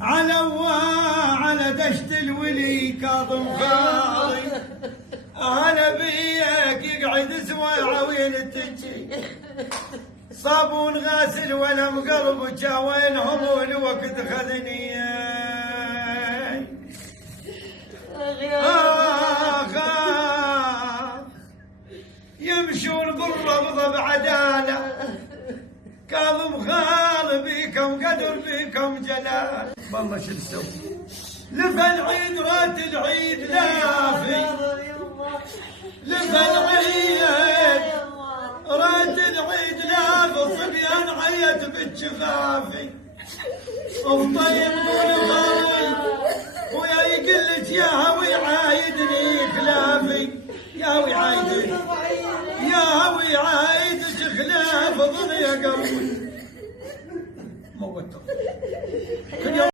على دشت الولي كاظم خالي، انا بيك يقعد اسبوع وين تجي، صابون غاسل ولا مقلب جاوينهم والوقت خذني. يمشون بالرفض بعداله، كاظم خال بيكم قدر بيكم جلال. والله شو نسوي؟ لفى العيد رات العيد لافي، لفى العيد رات العيد لافي، صبيان عيت بالشفافي، وطيب قول غاوي ويا يقلت يا هوي عايدني كلافي، يا هوي عايدني يا هوي عايد خلاف ظن يا قلبي موته.